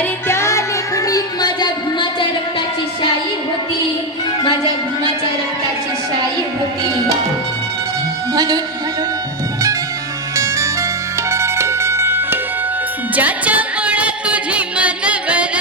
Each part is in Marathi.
अरे त्या लेखणीत माझ्या भीमाच्या रक्ताची शाई होती, माझ्या भीमाच्या रक्ताची शाई होती. म्हणून ज्याच्यामुळे तुझी मनवर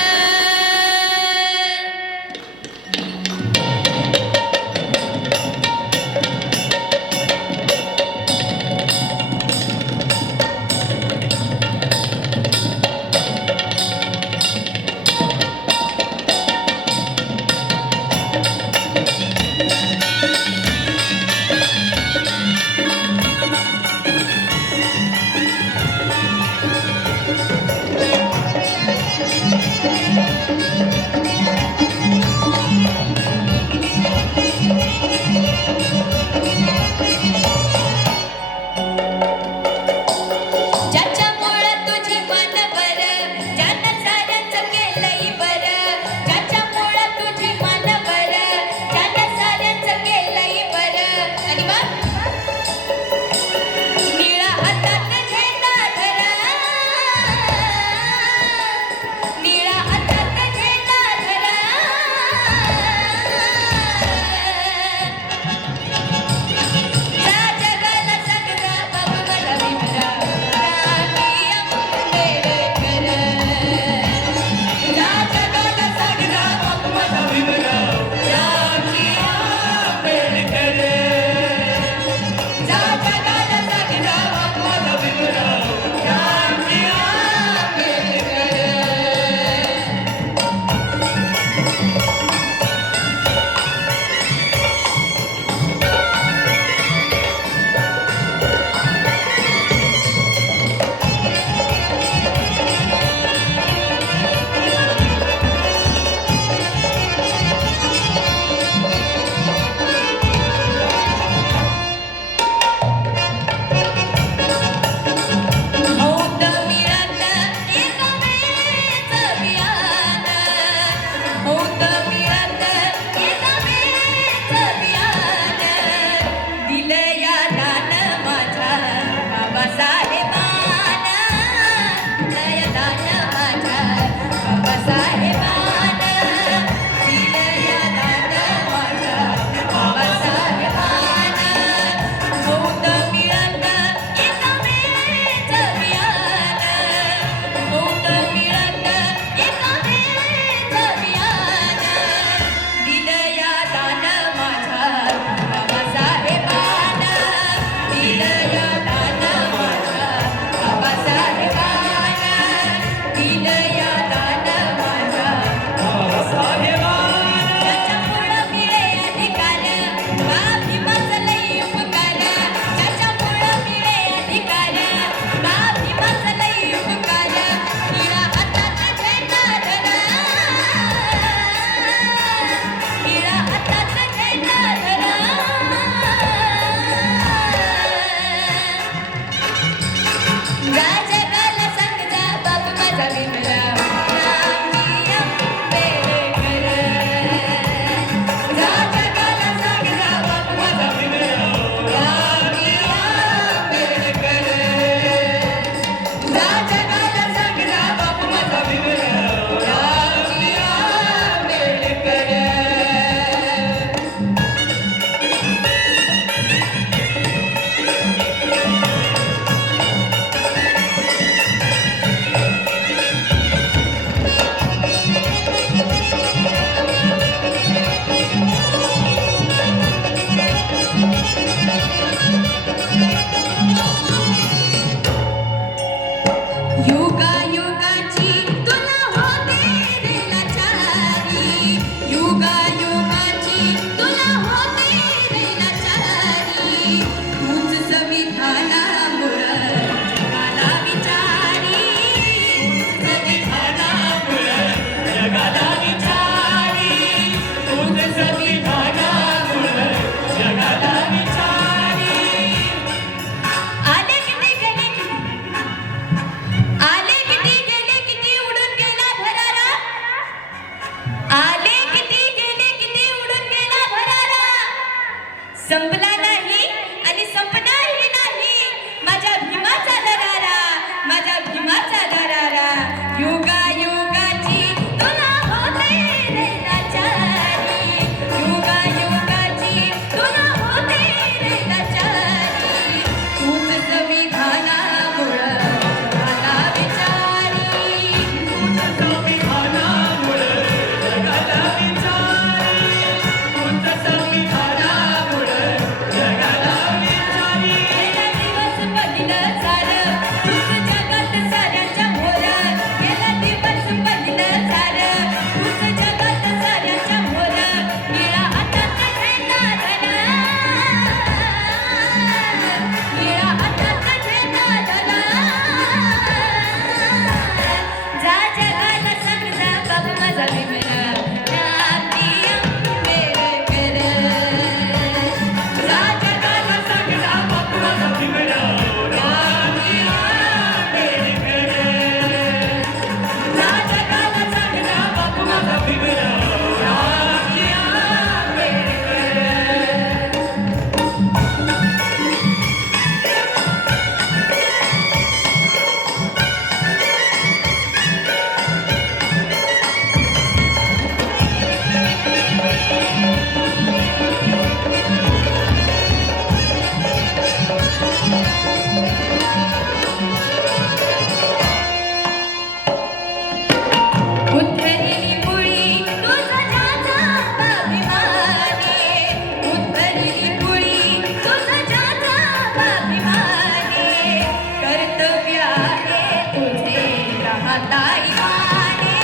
ताई माने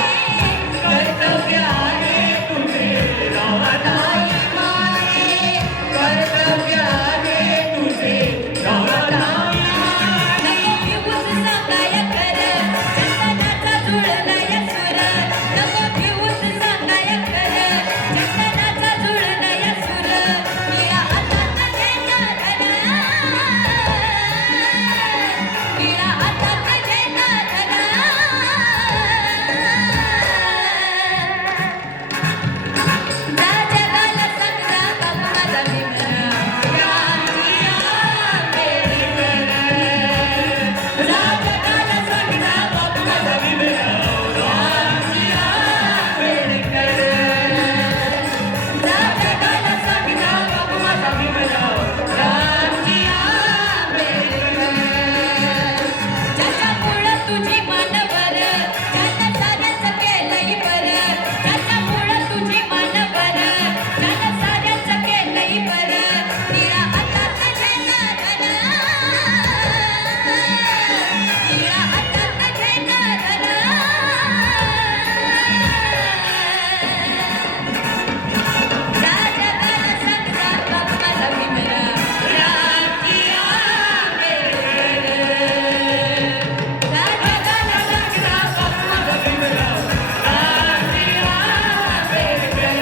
कर्तव्याने तुझे ताई माने कर्तव्याने तुझे नको भिवूस सांगाय कर चंदनाचा जुळलाय सुर नको भिवूस सांगाय कर चंदनाचा जुळलाय सुर निळा हातात घेता धरा निळा हातात घेता धरा जा जगाला समजा बाबा माझा भीमराव रामजिया पेरकर जा जगाला समजा बाबा माझा भीमराव रामजिया पेरकर जा जगाला समजा बाबा माझा भीमराव रामजिया पेरकर ज्याच्यामुळं तुझी मानवर ज्यानं साऱ्याचं केलंय बरं ज्याच्यामुळं तुझी मानवर ज्यानं साऱ्याचं केलंय बरं निळा हातात घेता धरा निळा हातात घेता धरा जा जगाला समजा बाबा माझा भीमराव रामजिया पेरकर जा जगाला समजा बाबा माझा भीमराव रामजिया पेरकर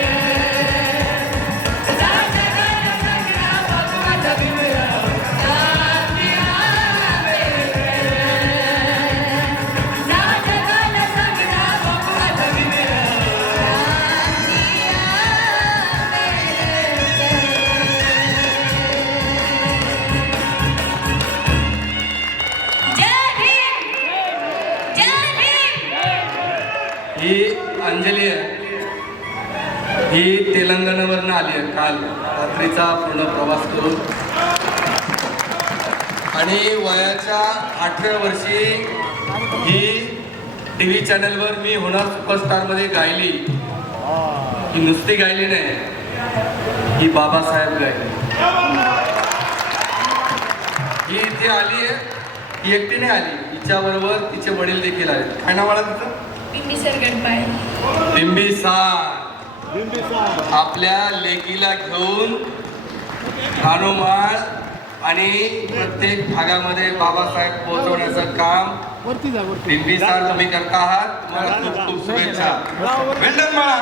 जा जगाला समजा बाबा माझा भीमराव रामजिया पेरकर जा जगाला समजा बाबा माझा भीमराव जय भीम जय भीम ही अंजली आहे. ही तेलंगणावरनं आली आहे काल रात्रीचा पूर्ण प्रवास करून आणि वयाच्या 8व्या वर्षी ही TV चॅनलवर मी होणार सुपरस्टारमध्ये गायली. ही नुसती गायली नाही, ही बाबासाहेब गायली. ही इथे आली आहे. ही एकटी नाही आली, हिच्याबरोबर तिचे वडील देखील आले. काय नाव आला तिचं? बिंबिसर गणपाय बिंबिसार. आपल्या लेकीला घेऊन हनुमाळ आणि प्रत्येक भागामध्ये बाबासाहेब पोहोचवण्याचं काम बिंबिसार तुम्ही करता आहात. तुम्हाला खूप खूप शुभेच्छा. वेंडर माळा.